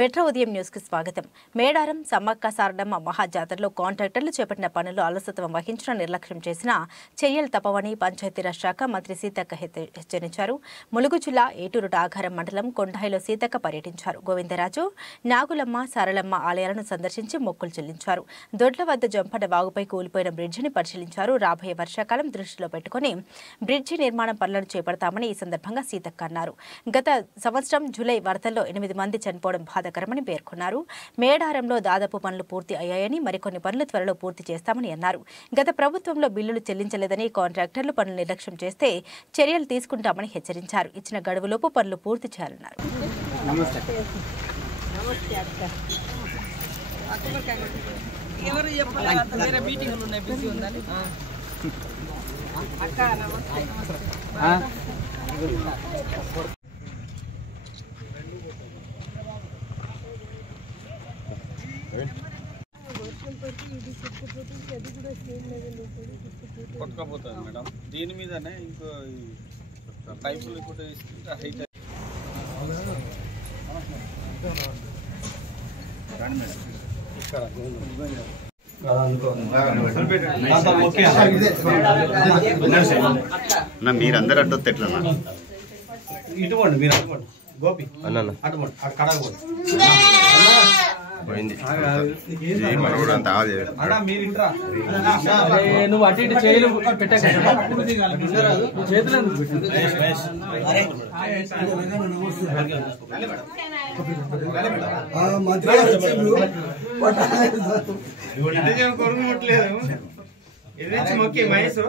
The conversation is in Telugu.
మెట్రో ఉదయం న్యూస్ కి స్వాగతం. మేడారం సమ్మక్క సారలమ్మ మహాజాతరలో కాంట్రాక్టర్లు చేపట్టిన పనులు అలసత్వం వహించిన నిర్లక్ష్యం చేసిన చర్యలు తప్పవని పంచాయతీరాజ్ శాఖ మంత్రి సీతక్క హెచ్చరించారు. ములుగు జిల్లా ఏటూరు డాగారం మండలం కొండాయిలో సీతక్క పర్యటించారు. గోవిందరాజు, నాగులమ్మ, సారలమ్మ ఆలయాలను సందర్శించి మొక్కులు చెల్లించారు. దొడ్ల వద్ద జంపడ వాగుపై కూలిపోయిన బ్రిడ్జిని పరిశీలించారు. రాబోయే వర్షాకాలం దృష్టిలో పెట్టుకుని బ్రిడ్జి నిర్మాణం పనులను చేపడతామని ఈ సందర్భంగా సీతక్క అన్నారు. గత సంవత్సరం జూలై వరదల్లో 8 మంది చనిపోవడం బాధాకరమని పేర్కొన్నారు. మేడారంలో దాదాపు పనులు పూర్తి అయ్యాయని, మరికొన్ని పనులు త్వరలో పూర్తి చేస్తామని అన్నారు. గత ప్రభుత్వంలో బిల్లులు చెల్లించలేదని, కాంట్రాక్టర్లు పనులు నిర్లక్ష్యం చేస్తే చర్యలు తీసుకుంటామని హెచ్చరించారు. ఇచ్చిన గడువులోపు పనులు పూర్తి చేయాలన్నారు. కొట్టుకపోతుంది మేడం. దీని మీదనే ఇంకో పైపులు కూడా హైట్ మీరందరూ అడ్డొద్దు ఎట్లా ఇటుకోండి, మీరు అటుకోండి. గోపి అన్న అటుకోండి, కడగపోండి పోయింది. మన కూడా అంత నువ్వు అటు ఇటు చేయలు పెట్టాక చేతులు కొడుకు ముట్టలేదు. ఇది మొక్కి మహేష్